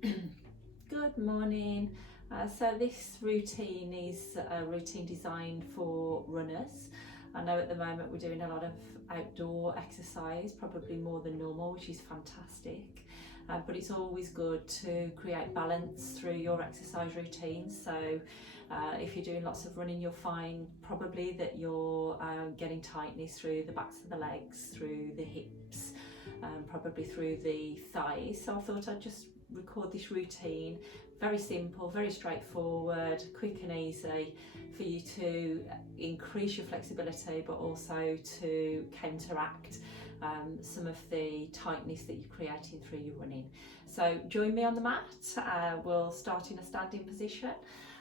Good morning. So this routine is a routine designed for runners. I know at the moment we're doing a lot of outdoor exercise, probably more than normal, which is fantastic. But it's always good to create balance through your exercise routine. So if you're doing lots of running, you'll find probably that you're getting tightness through the backs of the legs, through the hips, probably through the thighs. So I thought I'd just record this routine, very simple, very straightforward, quick and easy for you to increase your flexibility but also to counteract some of the tightness that you're creating through your running. So join me on the mat. We'll start in a standing position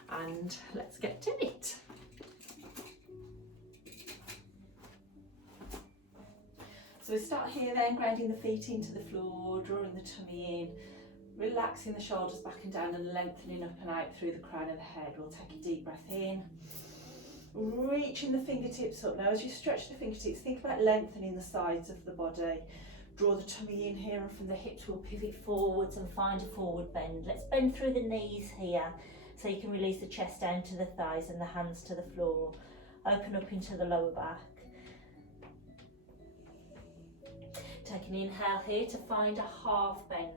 and let's get to it. So we start here then, grounding the feet into the floor, drawing the tummy in, relaxing the shoulders back and down and lengthening up and out through the crown of the head. We'll take a deep breath in, reaching the fingertips up. Now as you stretch the fingertips, think about lengthening the sides of the body. Draw the tummy in here, and from the hips we'll pivot forwards and find a forward bend. Let's bend through the knees here so you can release the chest down to the thighs and the hands to the floor. Open up into the lower back. Take an inhale here to find a half bend.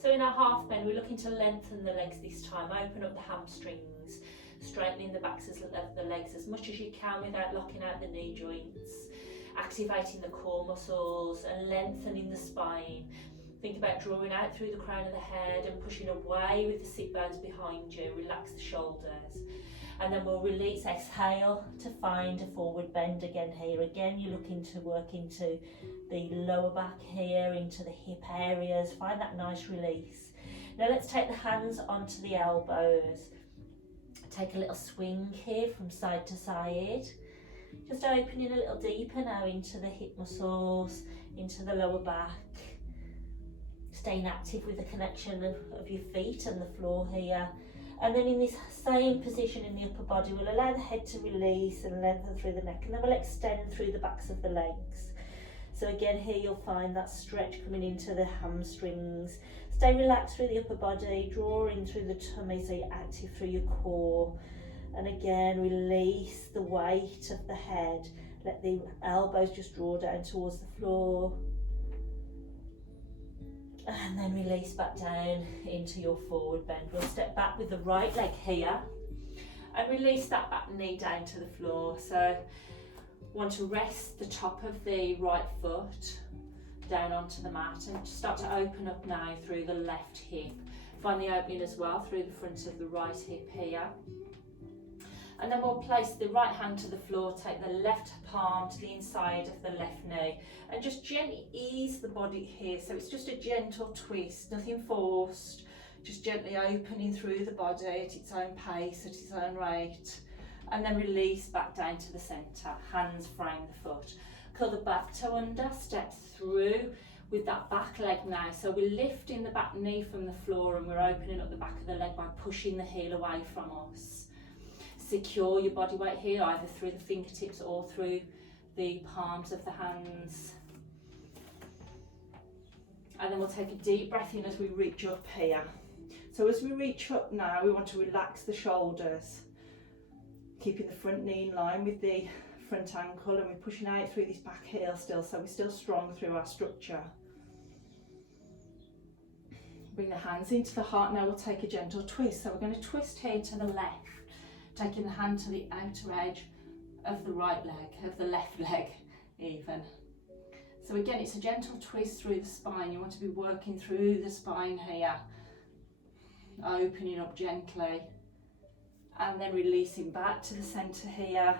So in our half bend, we're looking to lengthen the legs this time. Open up the hamstrings, straightening the backs of the legs as much as you can without locking out the knee joints, activating the core muscles and lengthening the spine. Think about drawing out through the crown of the head and pushing away with the sit bones behind you. Relax the shoulders. And then we'll release, exhale to find a forward bend again here. Again, you're looking to work into the lower back here, into the hip areas. Find that nice release. Now let's take the hands onto the elbows. Take a little swing here from side to side. Just opening a little deeper now into the hip muscles, into the lower back. Staying active with the connection of your feet and the floor here. And then in this same position in the upper body, we'll allow the head to release and lengthen through the neck, and then we'll extend through the backs of the legs. So again, here you'll find that stretch coming into the hamstrings. Stay relaxed through the upper body, drawing through the tummy so you're active through your core. And again, release the weight of the head. Let the elbows just draw down towards the floor. And then release back down into your forward bend. We'll step back with the right leg here and release that back knee down to the floor. So want to rest the top of the right foot down onto the mat and start to open up now through the left hip. Find the opening as well through the front of the right hip here. And then we'll place the right hand to the floor, take the left palm to the inside of the left knee and just gently ease the body here. So it's just a gentle twist, nothing forced, just gently opening through the body at its own pace, at its own rate. And then release back down to the centre, hands frame the foot. Curl the back toe under, step through with that back leg now. So we're lifting the back knee from the floor and we're opening up the back of the leg by pushing the heel away from us. Secure your body weight here, either through the fingertips or through the palms of the hands. And then we'll take a deep breath in as we reach up here. So as we reach up now, we want to relax the shoulders, keeping the front knee in line with the front ankle, and we're pushing out through this back heel still, so we're still strong through our structure. Bring the hands into the heart. Now we'll take a gentle twist. So we're going to twist here to the left, taking the hand to the outer edge of the right leg, of the left leg even. So again, it's a gentle twist through the spine. You want to be working through the spine here, opening up gently, and then releasing back to the centre here.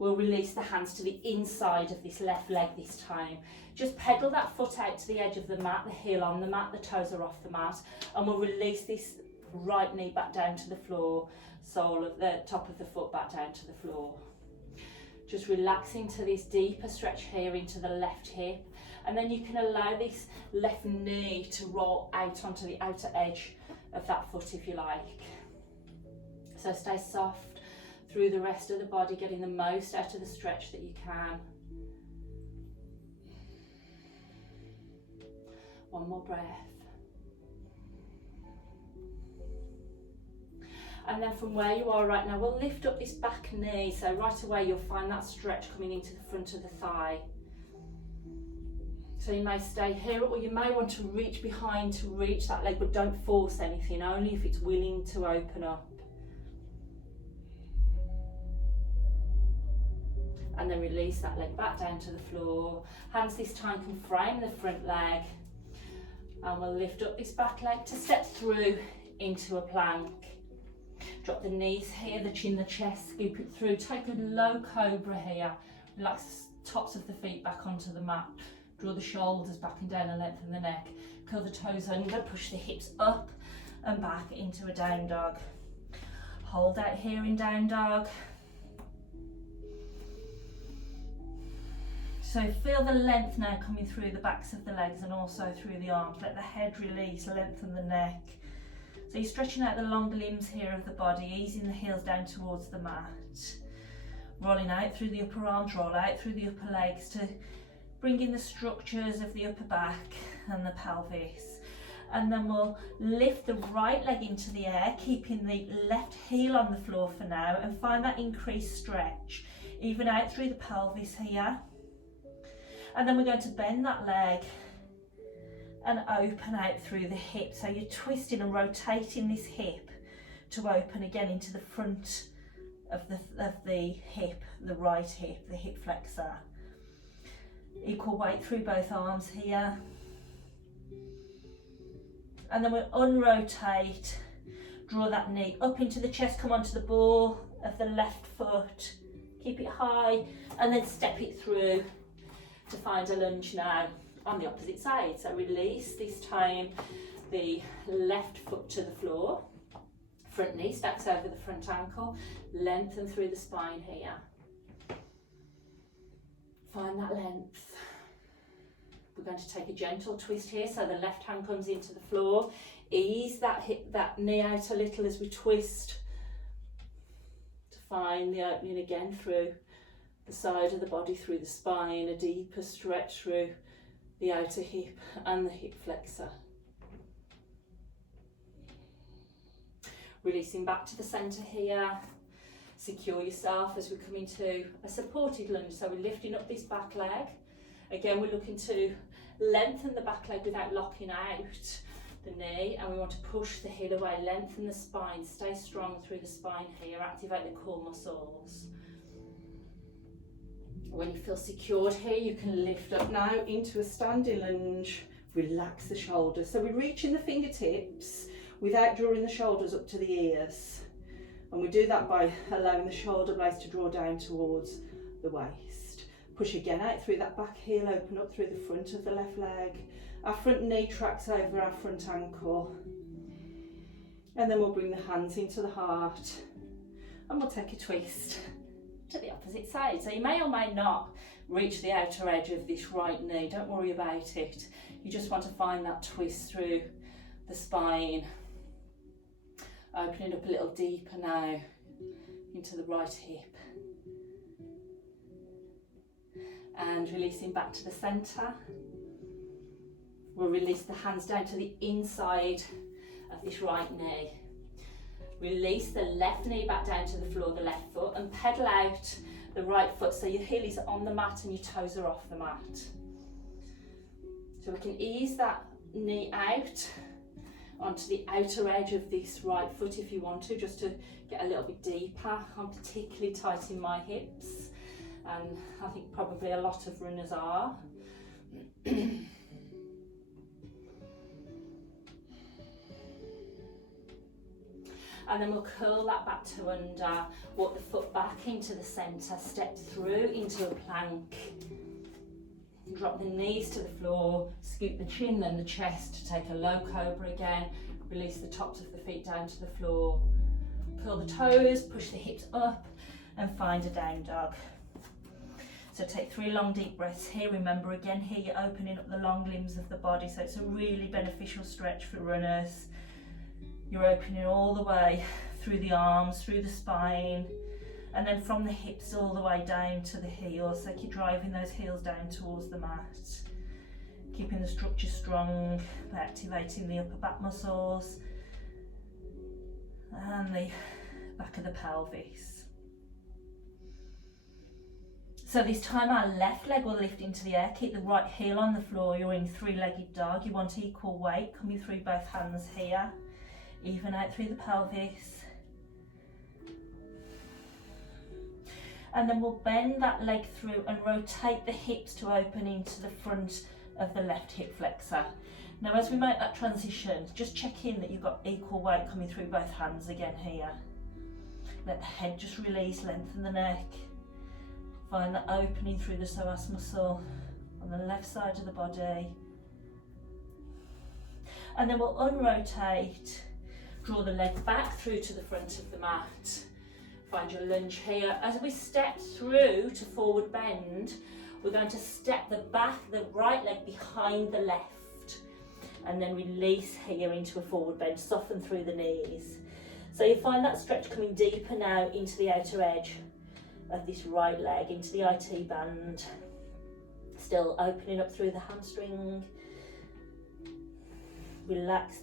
We'll release the hands to the inside of this left leg this time. Just pedal that foot out to the edge of the mat, the heel on the mat, the toes are off the mat, and we'll release this right knee back down to the floor, sole of the top of the foot back down to the floor. Just relaxing to this deeper stretch here into the left hip, and then you can allow this left knee to roll out onto the outer edge of that foot if you like. So stay soft through the rest of the body, getting the most out of the stretch that you can. One more breath. And then from where you are right now, we'll lift up this back knee. So right away you'll find that stretch coming into the front of the thigh. So you may stay here, or you may want to reach behind to reach that leg, but don't force anything, only if it's willing to open up. And then release that leg back down to the floor. Hands this time can frame the front leg. And we'll lift up this back leg to step through into a plank. Drop the knees here, the chin, the chest, scoop it through. Take a low cobra here. Relax the tops of the feet back onto the mat. Draw the shoulders back and down and lengthen the neck. Curl the toes under, push the hips up and back into a down dog. Hold out here in down dog. So feel the length now coming through the backs of the legs and also through the arms. Let the head release, lengthen the neck. So you're stretching out the long limbs here of the body, easing the heels down towards the mat. Rolling out through the upper arms, roll out through the upper legs to bring in the structures of the upper back and the pelvis. And then we'll lift the right leg into the air, keeping the left heel on the floor for now, and find that increased stretch. Even out through the pelvis here. And then we're going to bend that leg and open out through the hip. So you're twisting and rotating this hip to open again into the front of the hip, the right hip, the hip flexor. Equal weight through both arms here. And then we'll unrotate, draw that knee up into the chest, come onto the ball of the left foot, keep it high, and then step it through to find a lunge now on the opposite side. So release this time the left foot to the floor, front knee stacks over the front ankle, lengthen through the spine here. Find that length. We're going to take a gentle twist here, so the left hand comes into the floor. Ease that hip, that knee out a little as we twist to find the opening again through the side of the body, through the spine, a deeper stretch through the outer hip and the hip flexor. Releasing back to the centre here. Secure yourself as we come into a supported lunge. So we're lifting up this back leg. Again, we're looking to lengthen the back leg without locking out the knee, and we want to push the heel away, lengthen the spine, stay strong through the spine here, activate the core muscles. When you feel secured here, you can lift up now into a standing lunge. Relax the shoulders. So we're reaching the fingertips without drawing the shoulders up to the ears. And we do that by allowing the shoulder blades to draw down towards the waist. Push again out through that back heel, open up through the front of the left leg. Our front knee tracks over our front ankle. And then we'll bring the hands into the heart and we'll take a twist to the opposite side. So you may or may not reach the outer edge of this right knee. Don't worry about it. You just want to find that twist through the spine. Opening up a little deeper now into the right hip. And releasing back to the centre. We'll release the hands down to the inside of this right knee. Release the left knee back down to the floor, the left foot, and pedal out the right foot so your heel is on the mat and your toes are off the mat. So we can ease that knee out onto the outer edge of this right foot if you want to, just to get a little bit deeper. I'm particularly tight in my hips, and I think probably a lot of runners are. And then we'll curl that back to under, walk the foot back into the centre, step through into a plank. Drop the knees to the floor, scoop the chin and the chest to take a low cobra again. Release the tops of the feet down to the floor. Curl the toes, push the hips up and find a down dog. So take 3 long deep breaths here. Remember again here you're opening up the long limbs of the body, so it's a really beneficial stretch for runners. You're opening all the way through the arms, through the spine, and then from the hips all the way down to the heels. So keep driving those heels down towards the mat. Keeping the structure strong by activating the upper back muscles and the back of the pelvis. So this time our left leg will lift into the air, keep the right heel on the floor. You're in three-legged dog. You want equal weight coming through both hands here, even out through the pelvis. And then we'll bend that leg through and rotate the hips to open into the front of the left hip flexor. Now as we make that transition, just check in that you've got equal weight coming through both hands again here. Let the head just release, lengthen the neck. Find that opening through the psoas muscle on the left side of the body. And then we'll unrotate, draw the leg back through to the front of the mat. Find your lunge here. As we step through to forward bend, we're going to step the right leg behind the left, and then release here into a forward bend, soften through the knees. So you find that stretch coming deeper now into the outer edge of this right leg, into the IT band, still opening up through the hamstring. Relax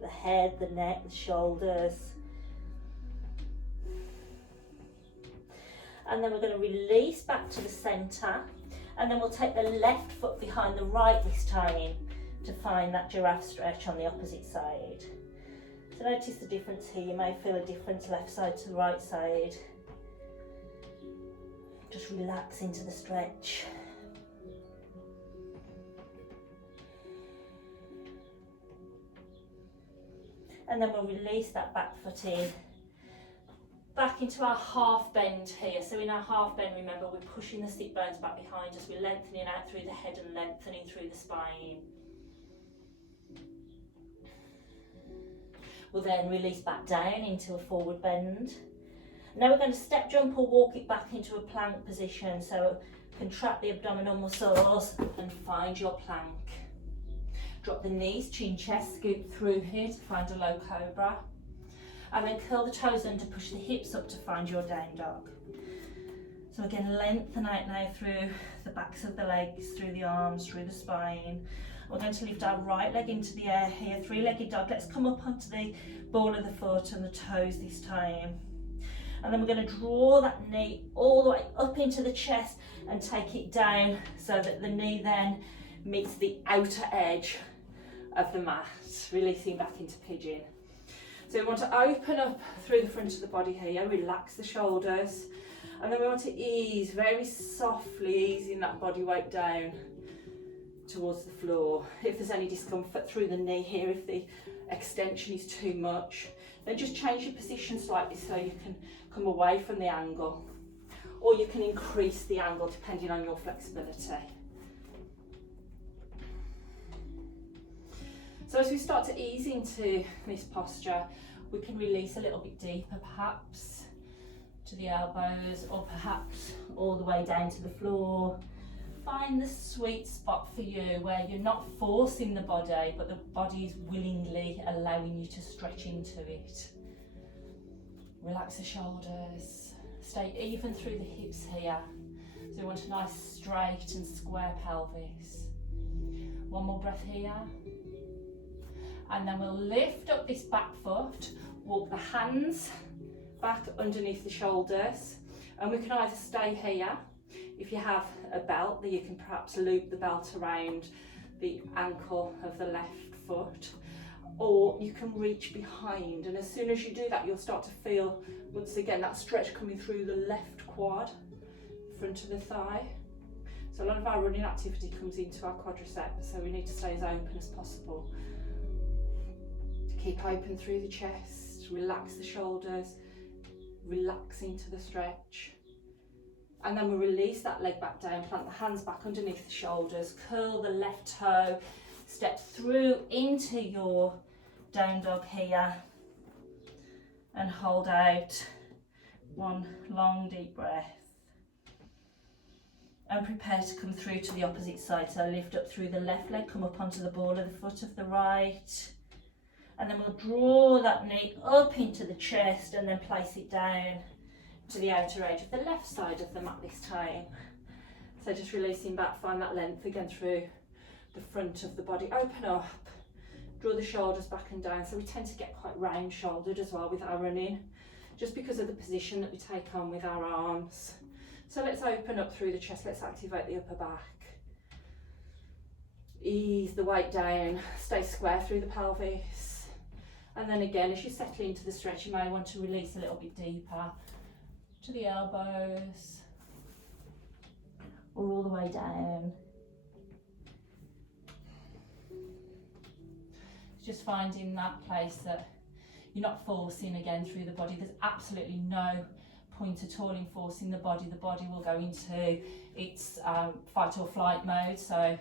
the head, the neck, the shoulders. And then we're going to release back to the centre, and then we'll take the left foot behind the right this time to find that giraffe stretch on the opposite side. So notice the difference here. You may feel a difference left side to the right side. Just relax into the stretch. And then we'll release that back foot in, back into our half bend here. So in our half bend, remember, we're pushing the sit bones back behind us, we're lengthening out through the head and lengthening through the spine. We'll then release back down into a forward bend. Now we're going to step, jump or walk it back into a plank position. So contract the abdominal muscles and find your plank. Drop the knees, chin, chest, scoop through here to find a low cobra. And then curl the toes under, push the hips up to find your down dog. So again, lengthen out now through the backs of the legs, through the arms, through the spine. We're going to lift our right leg into the air here, three-legged dog. Let's come up onto the ball of the foot and the toes this time. And then we're going to draw that knee all the way up into the chest and take it down so that the knee then meets the outer edge of the mat, releasing back into pigeon. So we want to open up through the front of the body here, relax the shoulders, and then we want to ease very softly, easing that body weight down towards the floor. If there's any discomfort through the knee here, if the extension is too much, then just change your position slightly so you can come away from the angle, or you can increase the angle depending on your flexibility. So as we start to ease into this posture, we can release a little bit deeper, perhaps to the elbows, or perhaps all the way down to the floor. Find the sweet spot for you where you're not forcing the body, but the body is willingly allowing you to stretch into it. Relax the shoulders, stay even through the hips here. So we want a nice straight and square pelvis. One more breath here. And then we'll lift up this back foot, walk the hands back underneath the shoulders, and we can either stay here. If you have a belt, then you can perhaps loop the belt around the ankle of the left foot, or you can reach behind, and as soon as you do that, you'll start to feel once again that stretch coming through the left quad, front of the thigh. So a lot of our running activity comes into our quadriceps, so we need to stay as open as possible. Keep open through the chest, relax the shoulders, relax into the stretch. And then we'll release that leg back down, plant the hands back underneath the shoulders, curl the left toe, step through into your down dog here, and hold out. One long deep breath. And prepare to come through to the opposite side. So lift up through the left leg, come up onto the ball of the foot of the right. And then we'll draw that knee up into the chest and then place it down to the outer edge of the left side of the mat this time. So just releasing back, find that length again through the front of the body. Open up, draw the shoulders back and down. So we tend to get quite round shouldered as well with our running. just because of the position that we take on with our arms. So let's open up through the chest, let's activate the upper back. Ease the weight down, stay square through the pelvis. And then again, as you settle into the stretch, you may want to release a little bit deeper to the elbows or all the way down. Just finding that place that you're not forcing again through the body. There's absolutely no point at all in forcing the body. The body will go into its fight or flight mode, so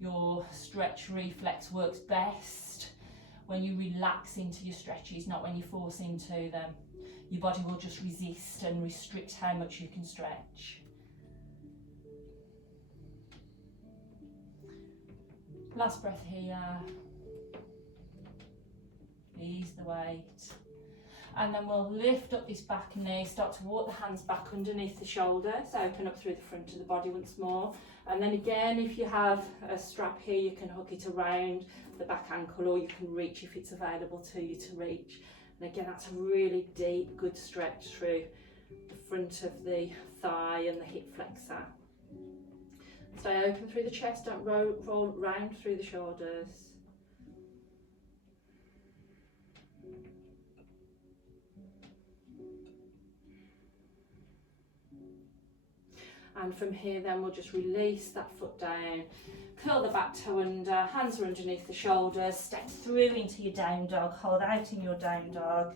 your stretch reflex works best when you relax into your stretches, not when you force into them. Your body will just resist and restrict how much you can stretch. Last breath here. Ease the weight. And then we'll lift up this back knee, start to walk the hands back underneath the shoulders, open up through the front of the body once more. And then again, if you have a strap here, you can hook it around the back ankle, or you can reach if it's available to you to reach. And again, that's a really deep, good stretch through the front of the thigh and the hip flexor. Stay open through the chest, don't roll round through the shoulders. And from here then we'll just release that foot down, curl the back toe under, hands are underneath the shoulders, step through into your down dog, hold out in your down dog.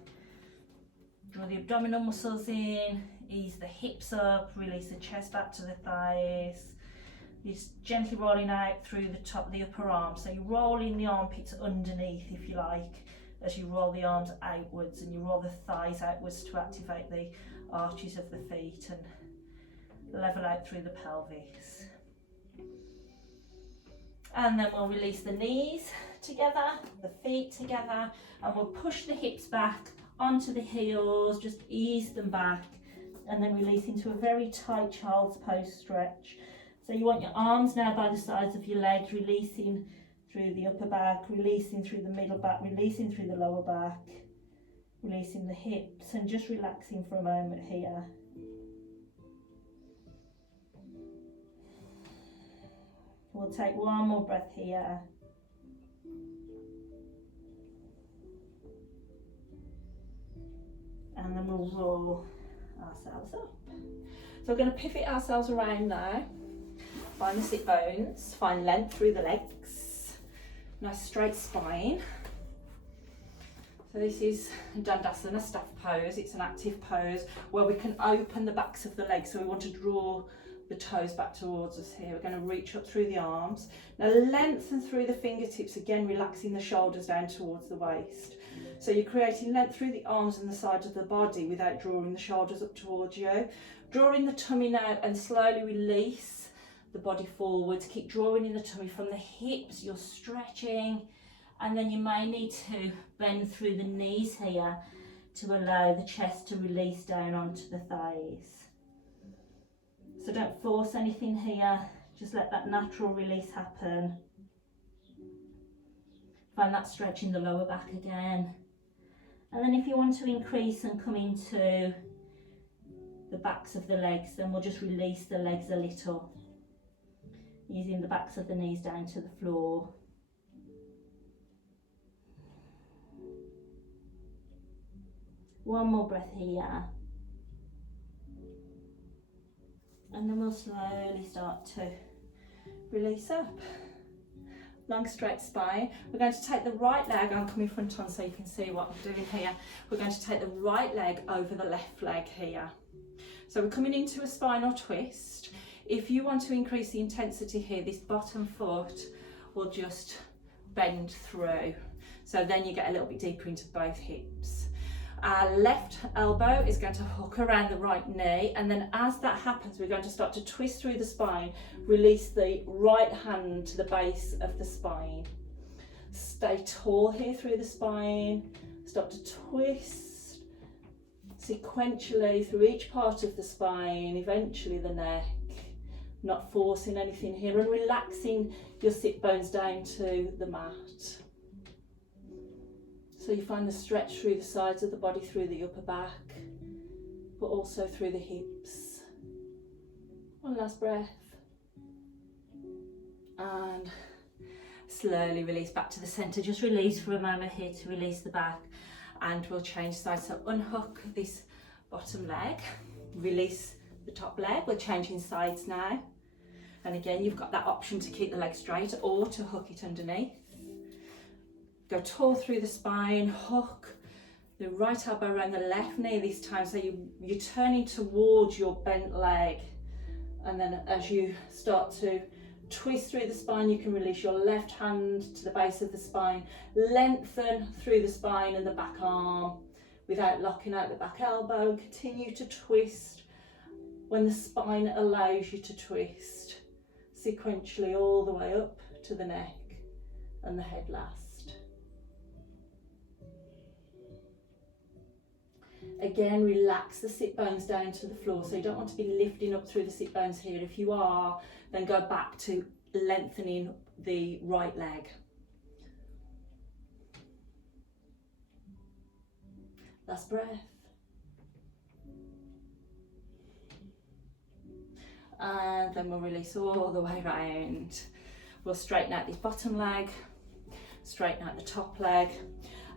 Draw the abdominal muscles in, ease the hips up, release the chest back to the thighs. You're just gently rolling out through the top of the upper arm, so you're rolling the armpits underneath if you like, as you roll the arms outwards, and you roll the thighs outwards to activate the arches of the feet and level out through the pelvis. And then we'll release the knees together, the feet together, and we'll push the hips back onto the heels, just ease them back, and then release into a very tight child's pose stretch. So you want your arms now by the sides of your legs, releasing through the upper back, releasing through the middle back, releasing through the lower back, releasing the hips, and just relaxing for a moment here. We'll take one more breath here. And then we'll roll ourselves up. So we're going to pivot ourselves around now. Find the sit bones, find length through the legs. Nice straight spine. So this is Dandasana staff pose. It's an active pose where we can open the backs of the legs. So we want to draw the toes back towards us here. We're going to reach up through the arms. Now lengthen through the fingertips, again relaxing the shoulders down towards the waist. So you're creating length through the arms and the sides of the body without drawing the shoulders up towards you. Drawing the tummy now and slowly release the body forwards. Keep drawing in the tummy from the hips, you're stretching, and then you may need to bend through the knees here to allow the chest to release down onto the thighs. So don't force anything here, just let that natural release happen. Find that stretch in the lower back again. And then if you want to increase and come into the backs of the legs, then we'll just release the legs a little, easing the backs of the knees down to the floor. One more breath here. And then we'll slowly start to release up. Long straight spine. We're going to take the right leg, I'm coming front on so you can see what I'm doing here. We're going to take the right leg over the left leg here. So we're coming into a spinal twist. If you want to increase the intensity here, this bottom foot will just bend through. So then you get a little bit deeper into both hips. Our left elbow is going to hook around the right knee, and then as that happens we're going to start to twist through the spine, release the right hand to the base of the spine. Stay tall here through the spine, start to twist sequentially through each part of the spine, eventually the neck, not forcing anything here, and relaxing your sit bones down to the mat. So you find the stretch through the sides of the body, through the upper back. but also through the hips. One last breath. And slowly release back to the centre. Just release for a moment here to release the back, and we'll change sides. So unhook this bottom leg, release the top leg. We're changing sides now. And again, you've got that option to keep the leg straight or to hook it underneath. Go tall through the spine, hook the right elbow around the left knee this time. So you're turning towards your bent leg. And then as you start to twist through the spine, you can release your left hand to the base of the spine, lengthen through the spine and the back arm without locking out the back elbow. Continue to twist when the spine allows you to twist, sequentially all the way up to the neck and the head last. Again, relax the sit bones down to the floor, so you don't want to be lifting up through the sit bones here. If you are, then go back to lengthening the right leg. Last breath. And then we'll release all the way around. We'll straighten out this bottom leg, straighten out the top leg.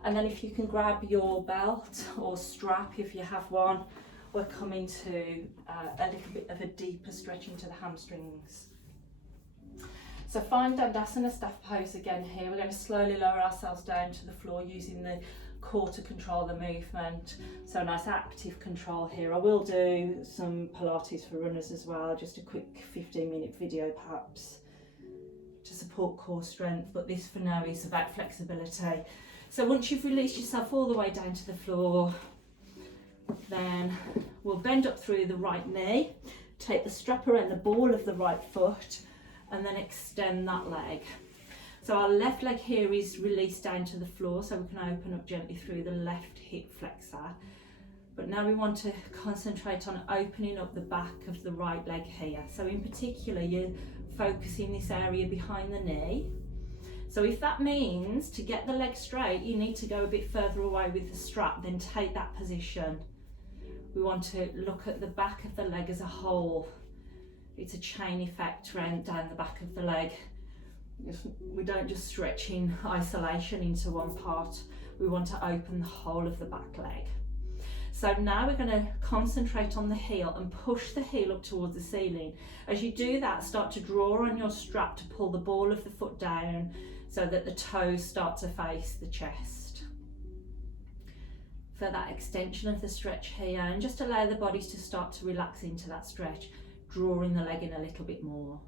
And then if you can grab your belt or strap if you have one, we're coming to a little bit of a deeper stretch into the hamstrings. So find Dandasana staff pose again here. We're going to slowly lower ourselves down to the floor using the core to control the movement. So nice active control here. I will do some Pilates for runners as well, just a quick 15-minute video perhaps to support core strength, but this for now is about flexibility. So once you've released yourself all the way down to the floor, then we'll bend up through the right knee, take the strap around the ball of the right foot, and then extend that leg. So our left leg here is released down to the floor, so we can open up gently through the left hip flexor. But now we want to concentrate on opening up the back of the right leg here. So in particular, you're focusing this area behind the knee. So if that means to get the leg straight, you need to go a bit further away with the strap, then take that position. We want to look at the back of the leg as a whole. It's a chain effect down the back of the leg. We don't just stretch in isolation into one part. We want to open the whole of the back leg. So now we're going to concentrate on the heel and push the heel up towards the ceiling. As you do that, start to draw on your strap to pull the ball of the foot down so that the toes start to face the chest. For that extension of the stretch here, and just allow the body to start to relax into that stretch, drawing the leg in a little bit more.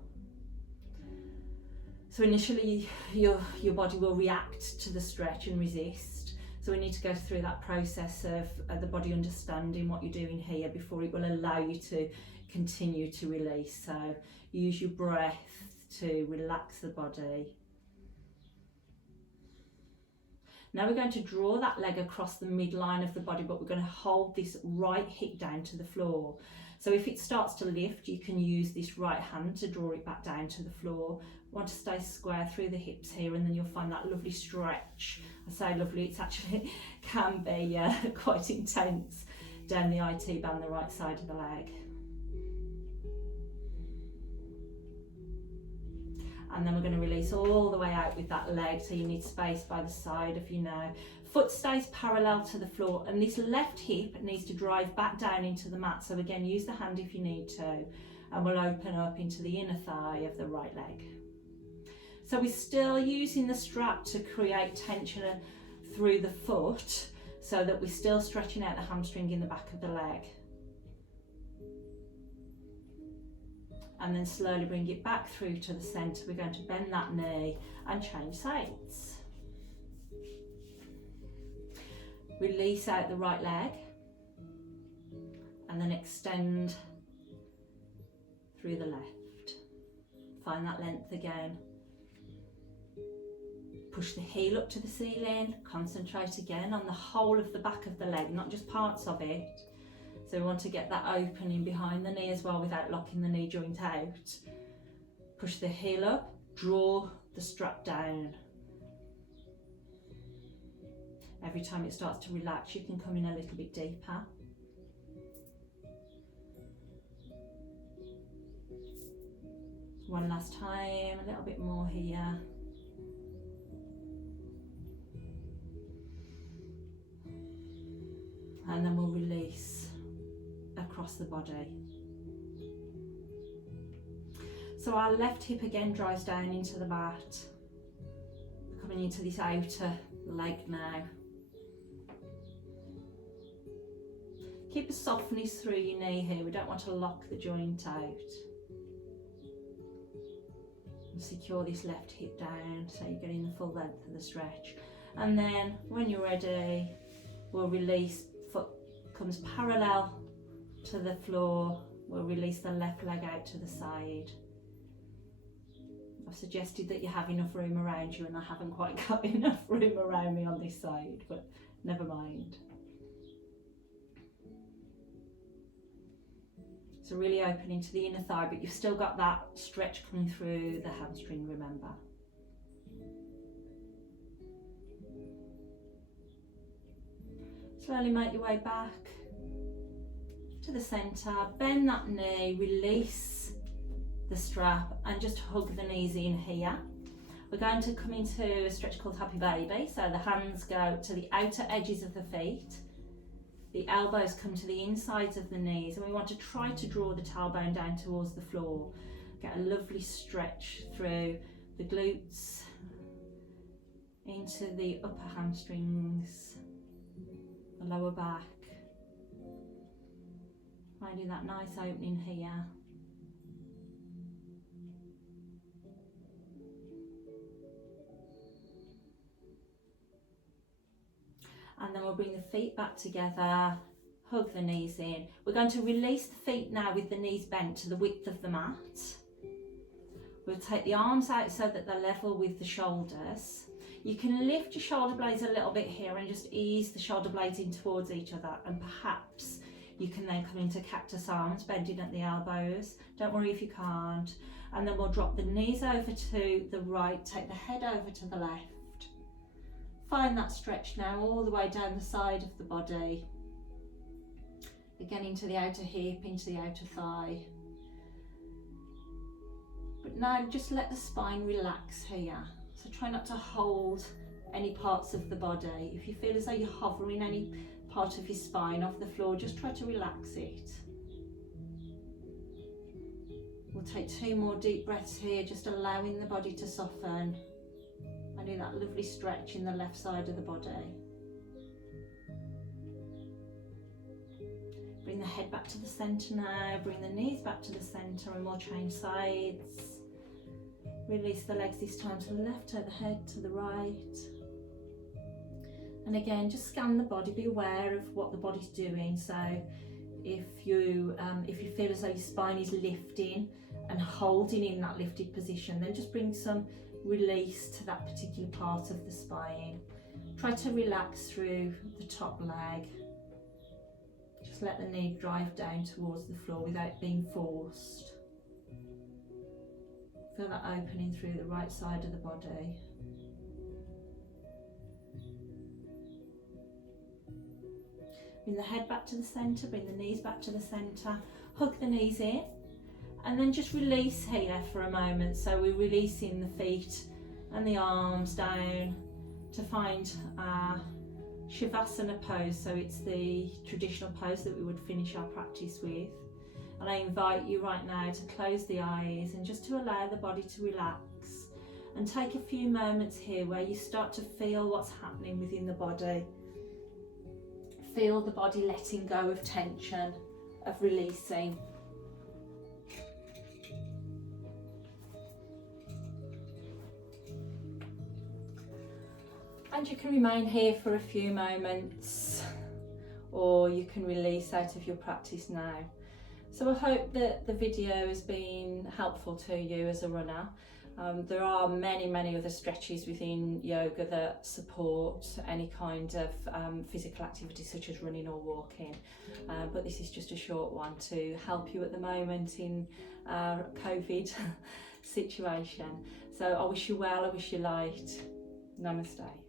So initially your body will react to the stretch and resist. So we need to go through that process of the body understanding what you're doing here before it will allow you to continue to release. So use your breath to relax the body. Now we're going to draw that leg across the midline of the body, but we're going to hold this right hip down to the floor. So if it starts to lift, you can use this right hand to draw it back down to the floor. Want to stay square through the hips here, and then you'll find that lovely stretch. I say lovely, it's actually can be quite intense down the IT band, the right side of the leg. And then we're going to release all the way out with that leg, so you need space by the side of you now. Foot stays parallel to the floor, and this left hip needs to drive back down into the mat. So again, use the hand if you need to, and we'll open up into the inner thigh of the right leg. So we're still using the strap to create tension through the foot, so that we're still stretching out the hamstring in the back of the leg. And then slowly bring it back through to the centre. We're going to bend that knee and change sides. Release out the right leg and then extend through the left. Find that length again. Push the heel up to the ceiling. Concentrate again on the whole of the back of the leg, not just parts of it. So we want to get that opening behind the knee as well without locking the knee joint out. Push the heel up, draw the strap down. Every time it starts to relax, you can come in a little bit deeper. And then we're going to One last time, a little bit more here. And then we'll release across the body. So our left hip again drives down into the mat. We're coming into this outer leg now. Keep a softness through your knee here. We don't want to lock the joint out. And secure this left hip down so you're getting the full length of the stretch. And then when you're ready, we'll release. Foot comes parallel to the floor. We'll release the left leg out to the side. I've suggested that you have enough room around you, and I haven't quite got enough room around me on this side, but never mind. So really open into the inner thigh, but you've still got that stretch coming through the hamstring, remember. Slowly make your way back to the centre, bend that knee, release the strap and just hug the knees in here. We're going to come into a stretch called Happy Baby, so the hands go to the outer edges of the feet, the elbows come to the insides of the knees, and we want to try to draw the tailbone down towards the floor. Get a lovely stretch through the glutes, into the upper hamstrings, the lower back, finding that nice opening here. And then we'll bring the feet back together, hug the knees in. We're going to release the feet now with the knees bent to the width of the mat. We'll take the arms out so that they're level with the shoulders. You can lift your shoulder blades a little bit here and just ease the shoulder blades in towards each other, and perhaps you can then come into cactus arms, bending at the elbows. Don't worry if you can't. And then we'll drop the knees over to the right, take the head over to the left. Find that stretch now all the way down the side of the body. Again into the outer hip, into the outer thigh. But now just let the spine relax here. So try not to hold any parts of the body. If you feel as though you're hovering any part of your spine off the floor, just try to relax it. We'll take 2 more deep breaths here, just allowing the body to soften. I do that lovely stretch in the left side of the body. Bring the head back to the centre now, bring the knees back to the centre, and we'll change sides. Release the legs this time to the left, take the head to the right. And again, just scan the body, be aware of what the body's doing. So if you feel as though your spine is lifting and holding in that lifted position, then just bring some release to that particular part of the spine. Try to relax through the top leg. Just let the knee drive down towards the floor without being forced. Feel that opening through the right side of the body. Bring the head back to the centre, bring the knees back to the centre, hug the knees in, and then just release here for a moment. So we're releasing the feet and the arms down to find our Shavasana pose. So it's the traditional pose that we would finish our practice with. And I invite you right now to close the eyes and just to allow the body to relax, and take a few moments here where you start to feel what's happening within the body. Feel the body letting go of tension, of releasing. And you can remain here for a few moments, or you can release out of your practice now. So I hope that the video has been helpful to you as a runner. There are many other stretches within yoga that support any kind of physical activity such as running or walking, but this is just a short one to help you at the moment in our COVID situation. So I wish you well, I wish you light. Namaste.